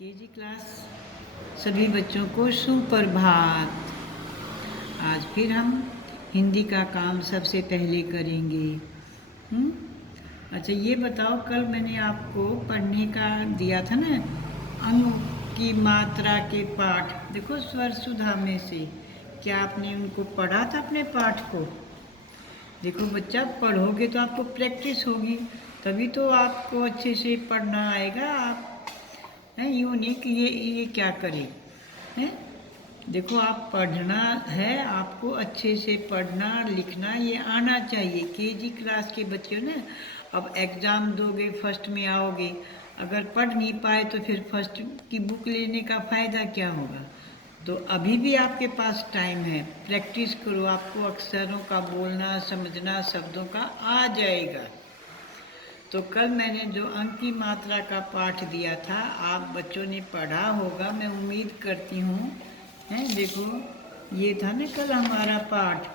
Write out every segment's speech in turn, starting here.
KG class सभी बच्चों को सुप्रभात। आज फिर हम हिंदी का काम सबसे पहले करेंगे। अच्छा, ये बताओ, कल मैंने आपको पढ़ने का दिया था ना, अंग की मात्रा के पाठ। देखो, स्वर सुधा में से क्या आपने उनको पढ़ा था अपने पाठ को? देखो बच्चा, पढ़ोगे तो आपको प्रैक्टिस होगी, तभी तो आपको अच्छे से पढ़ना आएगा। आप हैं यूँ नहीं कि ये क्या करे हैं। देखो, आप पढ़ना है, आपको अच्छे से पढ़ना लिखना ये आना चाहिए। केजी क्लास के बच्चे ना, अब एग्ज़ाम दोगे, फर्स्ट में आओगे, अगर पढ़ नहीं पाए तो फिर फर्स्ट की बुक लेने का फ़ायदा क्या होगा? तो अभी भी आपके पास टाइम है, प्रैक्टिस करो, आपको अक्षरों का बोलना समझना शब्दों का आ जाएगा। तो कल मैंने जो अंक की मात्रा का पाठ दिया था, आप बच्चों ने पढ़ा होगा, मैं उम्मीद करती हूँ। हैं, देखो, ये था ना कल हमारा पाठ।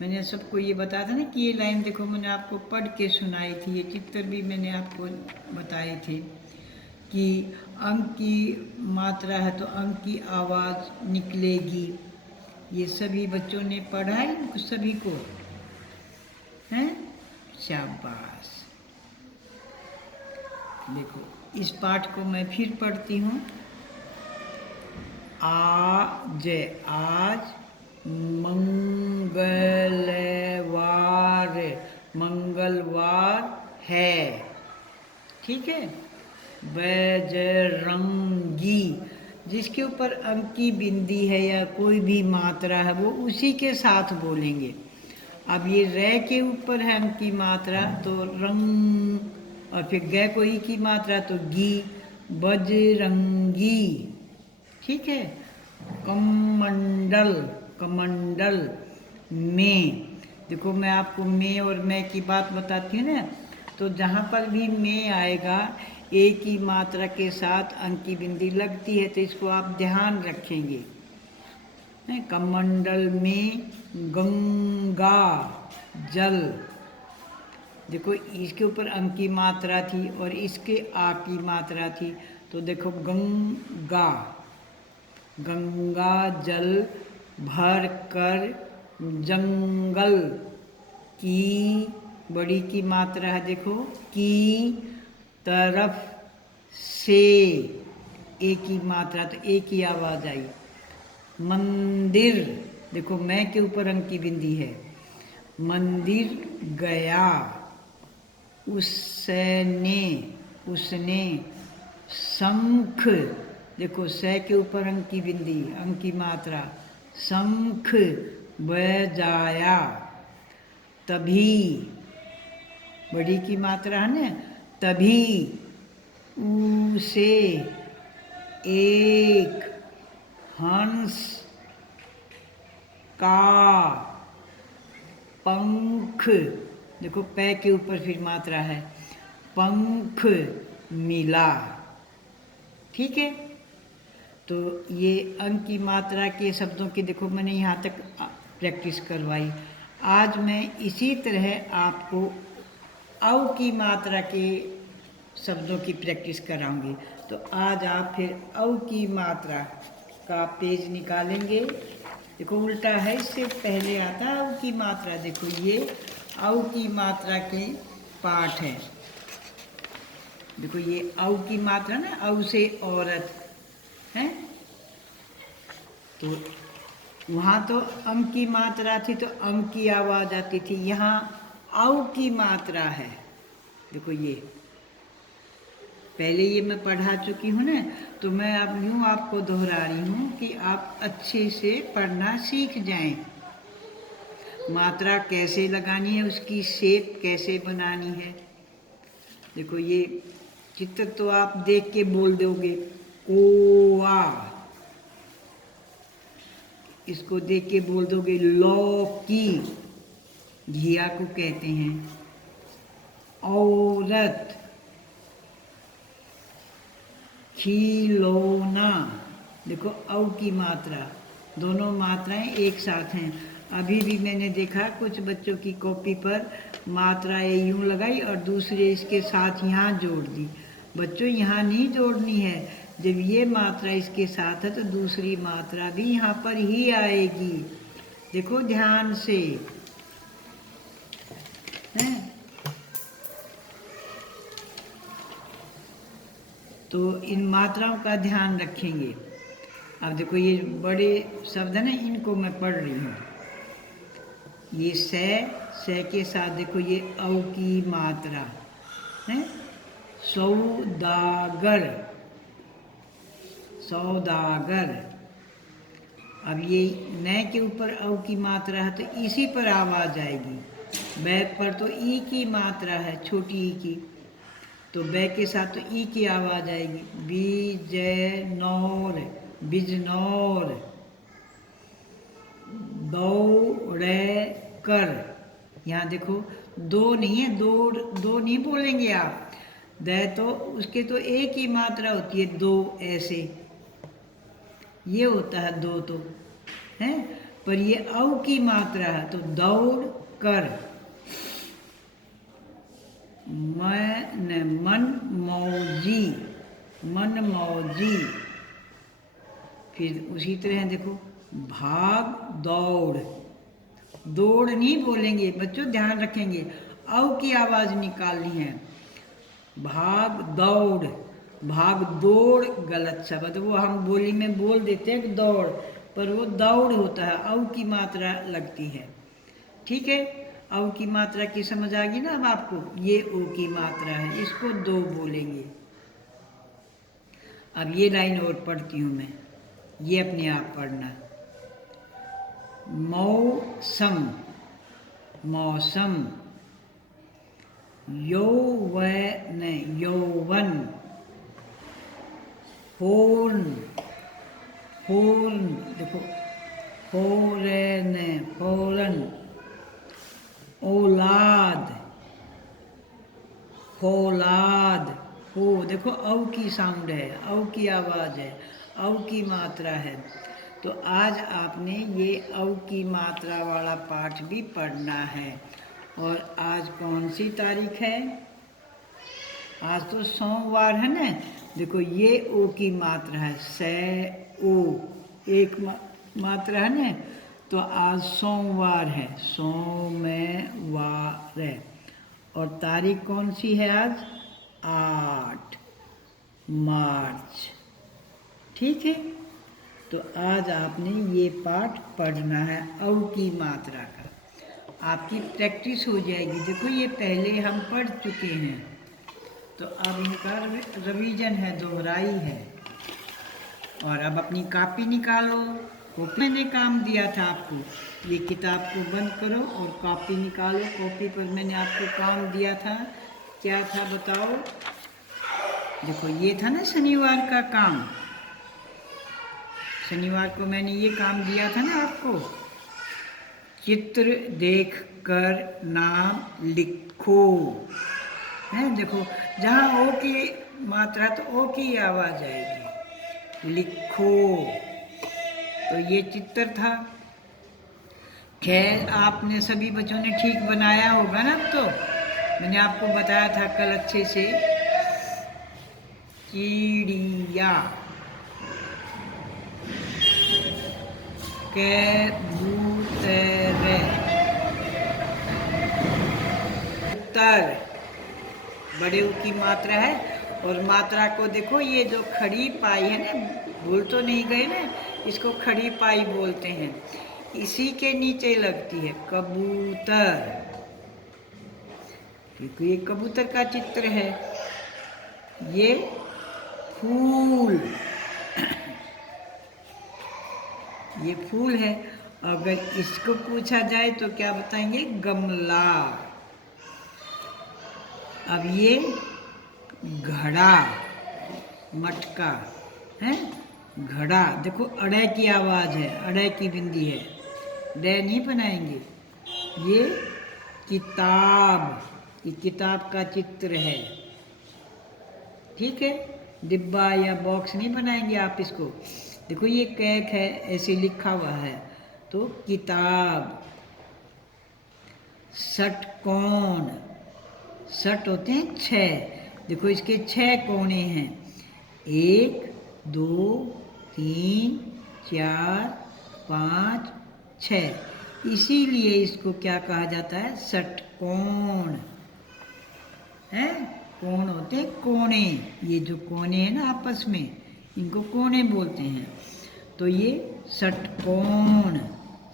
मैंने सबको ये बताया था ना कि ये लाइन देखो, मैंने आपको पढ़ के सुनाई थी, ये चित्र भी मैंने आपको बताए थे कि अंक की मात्रा है तो अंक की आवाज़ निकलेगी। ये सभी बच्चों ने पढ़ा है इनको सभी को? हैं, शाबाश। देखो, इस पाठ को मैं फिर पढ़ती हूँ। आज मंगलवार है, ठीक है। बजरंगी, जिसके ऊपर अंक की बिंदी है या कोई भी मात्रा है वो उसी के साथ बोलेंगे। अब ये रे के ऊपर है अंक की मात्रा तो रंग, और फिर ग को ई की मात्रा तो गी, बजरंगी, ठीक है। कमंडल, कमंडल में, देखो मैं आपको में और मैं की बात बताती हूँ ना, तो जहाँ पर भी में आएगा एक ही मात्रा के साथ अंक की बिंदी लगती है, तो इसको आप ध्यान रखेंगे। कमंडल में गंगा जल, देखो इसके ऊपर अंक की मात्रा थी और इसके आ की मात्रा थी, तो देखो गंगा, गंगा जल भर कर जंगल की, बड़ी की मात्रा है देखो, की तरफ से, एक ही मात्रा तो एक ही आवाज़ आई। मंदिर, देखो मैं के ऊपर अंक की बिंदी है, मंदिर गया, उसने शंख, देखो स के ऊपर अंक की बिंदी, अंक की मात्रा, शंख बजाया, तभी, बड़ी की मात्रा है ना, तभी उसे एक हंस का पंख, देखो पै के ऊपर फिर मात्रा है, पंख मिला, ठीक है। तो ये अंक की मात्रा के शब्दों की देखो मैंने यहाँ तक प्रैक्टिस करवाई। आज मैं इसी तरह आपको औ की मात्रा के शब्दों की प्रैक्टिस कराऊंगी। तो आज आप फिर औ की मात्रा का पेज निकालेंगे। देखो उल्टा है, इससे पहले आता है औ की मात्रा। देखो ये औ की मात्रा के पाठ है। देखो ये औ की मात्रा ना, औ से औरत है, तो वहाँ तो अंक की मात्रा थी तो अंक की आवाज़ आती थी, यहाँ औ की मात्रा है। देखो ये पहले ये मैं पढ़ा चुकी हूँ ना, तो मैं अब यूँ आपको दोहरा रही हूँ कि आप अच्छे से पढ़ना सीख जाएं। मात्रा कैसे लगानी है, उसकी शेप कैसे बनानी है। देखो ये चित्र तो आप देख के बोल दोगे, ओवा, इसको देख के बोल दोगे लौकी, घिया को कहते हैं। औरत, खिलौना, देखो औ की मात्रा, दोनों मात्राएं एक साथ हैं। अभी भी मैंने देखा कुछ बच्चों की कॉपी पर मात्राएं यूं लगाई और दूसरे इसके साथ यहाँ जोड़ दी, बच्चों यहाँ नहीं जोड़नी है। जब ये मात्रा इसके साथ है तो दूसरी मात्रा भी यहाँ पर ही आएगी। देखो ध्यान से, हैं? तो इन मात्राओं का ध्यान रखेंगे। अब देखो ये बड़े शब्द है ना, इनको मैं पढ़ रही हूँ। ये से के साथ देखो ये औ की मात्रा है, सौदागर, सौदागर। अब ये न के ऊपर औ की मात्रा है तो इसी पर आवाज आएगी। बैक पर तो ई की मात्रा है, छोटी ई की, तो बै के साथ तो ई की आवाज आएगी। बीजनौर, बिजनौर। दौड़े कर, यहाँ देखो दो नहीं है, दो नहीं बोलेंगे आप। द तो उसके तो एक ही मात्रा होती है, दो ऐसे, ये होता है दो तो है, पर ये औ की मात्रा है तो दौड़ कर। मन मौजी, मन मौजी। फिर उसी तरह देखो भाग दौड़, दौड़ नहीं बोलेंगे बच्चों, ध्यान रखेंगे, औ की आवाज निकालनी है। भाग दौड़, भाग दौड़ गलत शब्द, वो हम बोली में बोल देते हैं दौड़, पर वो दौड़ होता है, औ की मात्रा लगती है। ठीक है, औ की मात्रा की समझ आ गई ना अब आपको। ये ओ की मात्रा है, इसको दो बोलेंगे। अब ये लाइन और पढ़ती हूँ मैं, ये अपने आप पढ़ना। मौसम, मौसम। यौवन, यौवन। होर्न, होर्न, देखो होरन, होरन। औलाद, फौलाद। हो देखो औ की साउंड है, औ की आवाज़ है, औ की मात्रा है। तो आज आपने ये औ की मात्रा वाला पाठ भी पढ़ना है। और आज कौन सी तारीख है? आज तो सोमवार है ना। देखो ये ओ की मात्रा है, से ओ एक मात्रा है ना, तो आज सोमवार है, सोमवार है। और तारीख कौन सी है आज? 8 मार्च। ठीक है, तो आज आपने ये पाठ पढ़ना है औ की मात्रा का, आपकी प्रैक्टिस हो जाएगी। देखो ये पहले हम पढ़ चुके हैं, तो अब इनका रिवीजन है, दोहराई है। और अब अपनी कॉपी निकालो। मैंने काम दिया था आपको, ये किताब को बंद करो और कॉपी निकालो। कॉपी पर मैंने आपको काम दिया था, क्या था बताओ? देखो ये था ना शनिवार का काम, शनिवार को मैंने ये काम दिया था ना आपको, चित्र देखकर नाम लिखो। है देखो, जहाँ ओ की मात्रा तो ओ की आवाज आएगी, लिखो। तो ये चित्र था। खैर आपने सभी बच्चों ने ठीक बनाया होगा ना। अब तो मैंने आपको बताया था कल अच्छे से। चिड़िया, कबूतर, उत्तर, बड़े ऊ की मात्रा है। और मात्रा को देखो, ये जो खड़ी पाई है ना, भूल तो नहीं गए ना, इसको खड़ी पाई बोलते हैं। इसी के नीचे लगती है कबूतर, क्योंकि ये कबूतर का चित्र है। ये फूल, ये फूल है। अगर इसको पूछा जाए तो क्या बताएंगे? गमला। अब ये घड़ा, मटका है, घड़ा। देखो अड़े की आवाज़ है, अड़े की बिंदी है, डे नहीं बनाएंगे। ये किताब, ये किताब का चित्र है। ठीक है, डिब्बा या बॉक्स नहीं बनाएंगे आप इसको। देखो ये कैक है, ऐसे लिखा हुआ है, तो किताब। षटकोण, षट होते हैं 6, देखो इसके 6 कोने हैं, 1 2 3 4 5 6, इसीलिए इसको क्या कहा जाता है? षटकोण है। कोण होते हैं कोने, ये जो कोने हैं ना आपस में, इनको कोने बोलते हैं। तो ये षटकोण।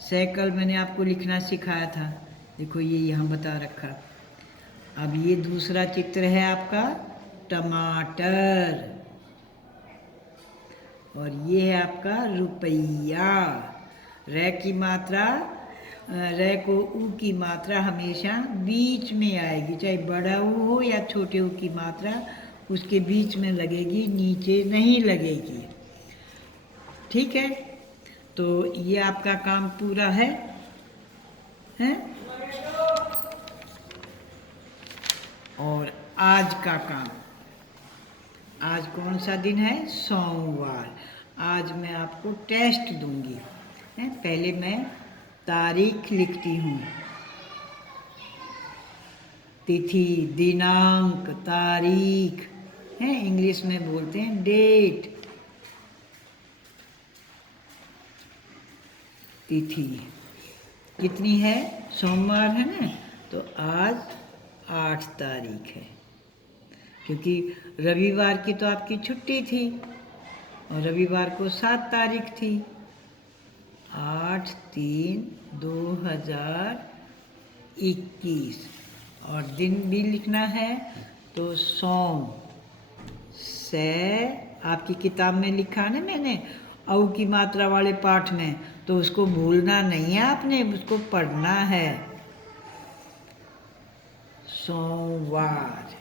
साइकिल मैंने आपको लिखना सिखाया था, देखो ये यहाँ बता रखा। अब ये दूसरा चित्र है आपका टमाटर, और ये है आपका रुपया। रै की मात्रा, रै को ऊ की मात्रा हमेशा बीच में आएगी, चाहे बड़ा ऊ हो या छोटे ऊ की मात्रा उसके बीच में लगेगी, नीचे नहीं लगेगी। ठीक है, तो ये आपका काम पूरा है, हैं? और आज का काम, आज कौन सा दिन है? सोमवार। आज मैं आपको टेस्ट दूंगी, हैं? पहले मैं तारीख लिखती हूँ, तिथि, दिनांक, तारीख है, इंग्लिश में बोलते हैं डेट। तिथि कितनी है? सोमवार है ना, तो आज 8 तारीख है, क्योंकि रविवार की तो आपकी छुट्टी थी और रविवार को 7 तारीख थी। 8/3/2021, और दिन भी लिखना है तो सोम। से आपकी किताब में लिखा ना मैंने, औ की मात्रा वाले पाठ में, तो उसको भूलना नहीं है आपने, उसको पढ़ना है। सोमवार।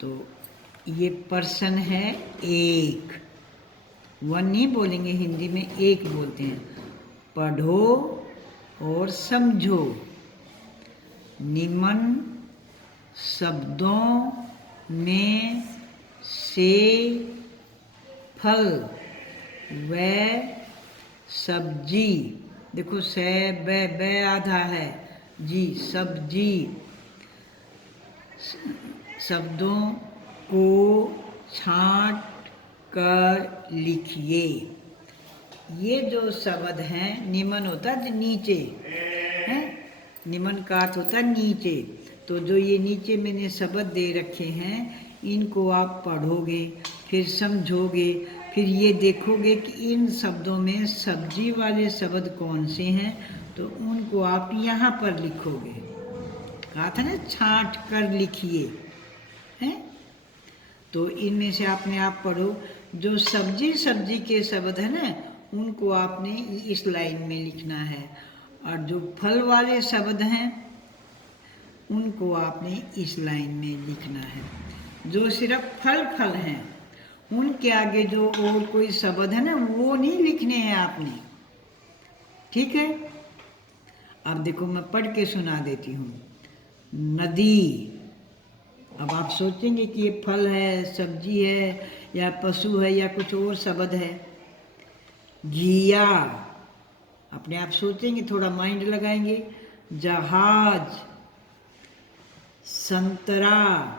तो ये पर्सन है एक, 1 नहीं बोलेंगे, हिंदी में 1 बोलते हैं। पढ़ो और समझो, निम्न शब्दों में से फल व सब्जी, देखो से ब आधा है जी, सब्जी, शब्दों को छांट कर लिखिए। ये जो शब्द हैं, निम्न होता है नीचे है, निम्न का अर्थ होता है नीचे। तो जो ये नीचे मैंने शब्द दे रखे हैं, इनको आप पढ़ोगे, फिर समझोगे, फिर ये देखोगे कि इन शब्दों में सब्जी वाले शब्द कौन से हैं, तो उनको आप यहाँ पर लिखोगे। कहा था ना छांट कर लिखिए, हैं? तो इनमें से आपने आप पढ़ो, जो सब्जी के शब्द है ना, उनको आपने इस लाइन में लिखना है, और जो फल वाले शब्द हैं उनको आपने इस लाइन में लिखना है। जो सिर्फ फल हैं, उनके आगे जो और कोई शब्द है ना, वो नहीं लिखने हैं आपने। ठीक है, अब देखो मैं पढ़ के सुना देती हूँ। नदी, अब आप सोचेंगे कि ये फल है, सब्जी है, या पशु है, या कुछ और शब्द है। घिया, अपने आप सोचेंगे, थोड़ा माइंड लगाएंगे। जहाज, संतरा,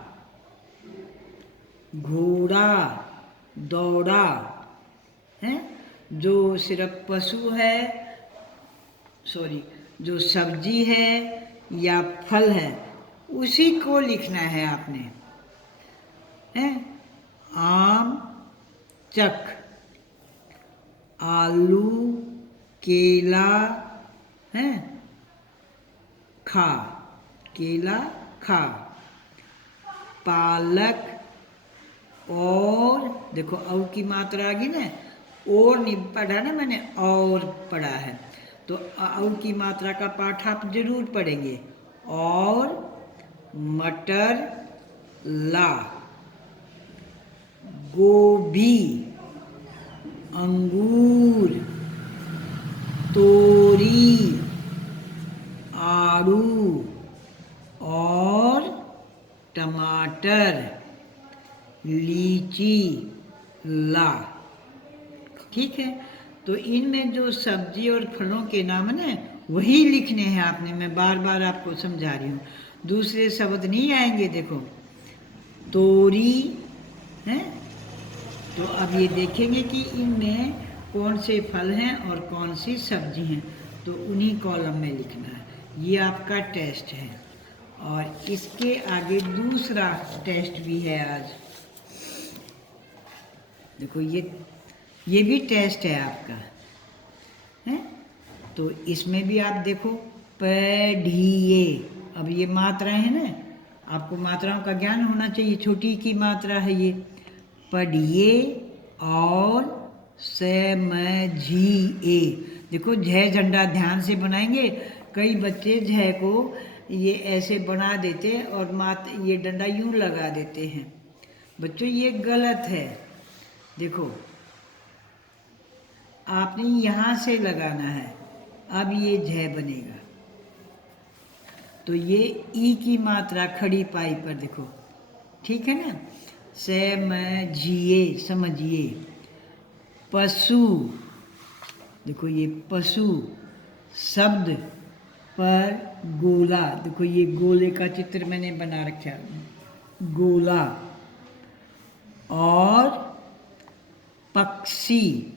घोड़ा, दौड़ा, है। जो सिर्फ पशु है, सॉरी, जो सब्जी है या फल है, उसी को लिखना है आपने, है। आम, चक, आलू, केला, है, खा, केला खा। पालक, और देखो औ की मात्रा आ गई ना, और नहीं पढ़ा ना मैंने, और पढ़ा है, तो औ की मात्रा का पाठ आप जरूर पढ़ेंगे। और मटर, ला। गोभी, अंगूर, तोरी, आड़ू, और टमाटर, लीची, ला। ठीक है, तो इनमें जो सब्जी और फलों के नाम है ना, वही लिखने हैं आपने, मैं बार बार आपको समझा रही हूँ। दूसरे शब्द नहीं आएंगे। देखो तोरी है। तो अब ये देखेंगे कि इनमें कौन से फल हैं और कौन सी सब्जी हैं, तो उन्हीं कॉलम में लिखना है। ये आपका टेस्ट है। और इसके आगे दूसरा टेस्ट भी है आज। देखो ये भी टेस्ट है आपका है। तो इसमें भी आप देखो पढ़िए। अब ये मात्राएं हैं ना, आपको मात्राओं का ज्ञान होना चाहिए। छोटी की मात्रा है ये, पढ़िए और समझिए। देखो झ झंडा ध्यान से बनाएंगे। कई बच्चे झ को ये ऐसे बना देते हैं और ये डंडा यूं लगा देते हैं। बच्चों ये गलत है। देखो आपने यहाँ से लगाना है, अब ये झ बनेगा। तो ये ई की मात्रा खड़ी पाई पर देखो, ठीक है ना। समझिए, समझिए। पशु, देखो ये पशु शब्द पर गोला। देखो ये गोले का चित्र मैंने बना रखा, गोला। और पक्षी,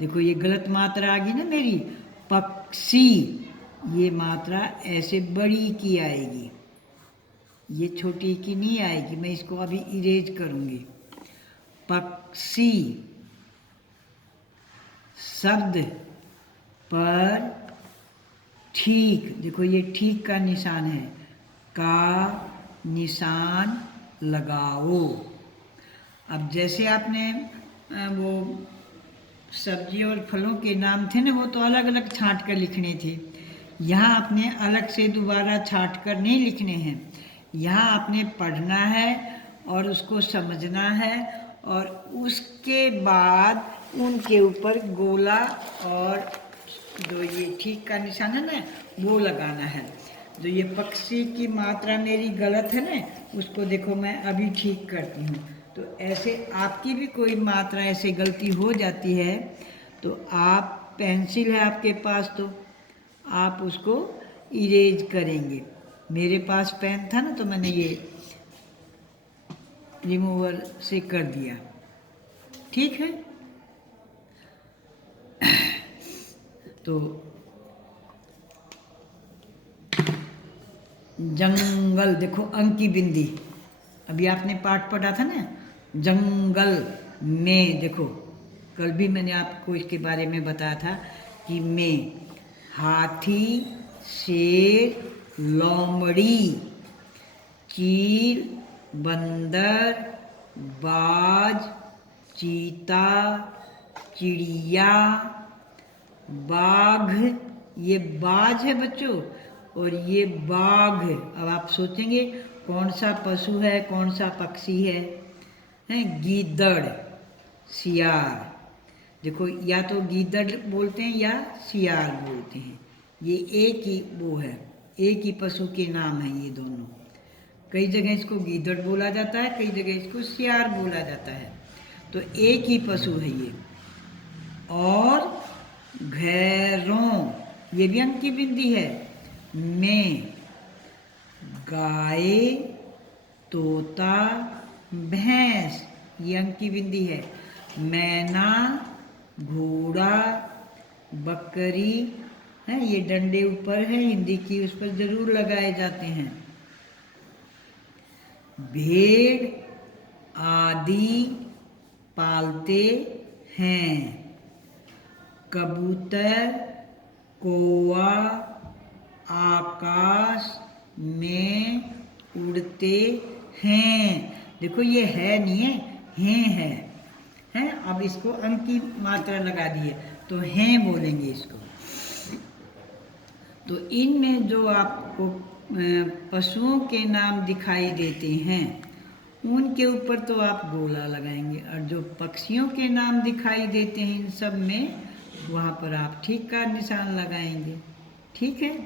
देखो ये गलत मात्रा आ गई ना मेरी, पक्षी। ये मात्रा ऐसे बड़ी की आएगी, ये छोटी की नहीं आएगी। मैं इसको अभी इरेज करूँगी। पक्षी शब्द पर ठीक, देखो ये ठीक का निशान है, का निशान लगाओ। अब जैसे आपने वो सब्जी और फलों के नाम थे ना, वो तो अलग अलग छांट कर लिखने थे। यहाँ आपने अलग से दोबारा छांट कर नहीं लिखने हैं। यहाँ आपने पढ़ना है और उसको समझना है, और उसके बाद उनके ऊपर गोला और जो ये ठीक का निशान है ना, वो लगाना है। जो ये पक्षी की मात्रा मेरी गलत है ना, उसको देखो मैं अभी ठीक करती हूँ। तो ऐसे आपकी भी कोई मात्रा ऐसे गलती हो जाती है, तो आप पेंसिल है आपके पास, तो आप उसको इरेज करेंगे। मेरे पास पेन था ना, तो मैंने ये रिमूवर से कर दिया, ठीक है। तो जंगल, देखो अंक की बिंदी। अभी आपने पाठ पढ़ा था ना, जंगल में। देखो कल भी मैंने आपको इसके बारे में बताया था कि में हाथी, शेर, लोमड़ी, चील, बंदर, बाज, चीता, चिड़िया, बाघ। ये बाज है बच्चों, और ये बाघ। अब आप सोचेंगे कौन सा पशु है, कौन सा पक्षी है? गीदड़, सियार। देखो या तो गीदड़ बोलते हैं या सियार बोलते हैं। ये एक ही वो है, एक ही पशु के नाम है ये दोनों। कई जगह इसको गीदड़ बोला जाता है, कई जगह इसको सियार बोला जाता है। तो एक ही पशु है ये। और घरों, ये भी अंक की बिंदी है। में गाय, तोता, भैंस, ये अंक की बिंदी है। मैना, घोड़ा, बकरी है। ये डंडे ऊपर है हिंदी की, उस पर जरूर लगाए जाते हैं। भेड़ आदि पालते हैं। कबूतर, कौवा आकाश में उड़ते हैं। देखो ये है नहीं है, हैं। अब इसको अंक की मात्रा लगा दी है, तो हैं बोलेंगे इसको। तो इनमें जो आपको पशुओं के नाम दिखाई देते हैं, उनके ऊपर तो आप गोला लगाएंगे, और जो पक्षियों के नाम दिखाई देते हैं इन सब में, वहाँ पर आप ठीक का निशान लगाएंगे, ठीक है।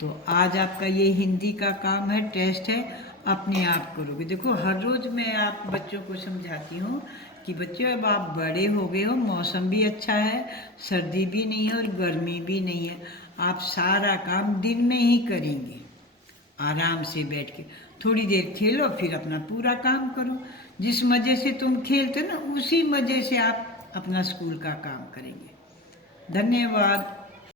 तो आज आपका ये हिंदी का काम है, टेस्ट है, अपने आप करोगे। देखो हर रोज़ मैं आप बच्चों को समझाती हूँ कि बच्चों अब आप बड़े हो गए हो, मौसम भी अच्छा है, सर्दी भी नहीं है और गर्मी भी नहीं है, आप सारा काम दिन में ही करेंगे। आराम से बैठ के थोड़ी देर खेलो, फिर अपना पूरा काम करो। जिस मज़े से तुम खेलते हो ना, उसी मज़े से आप अपना स्कूल का काम करेंगे। धन्यवाद।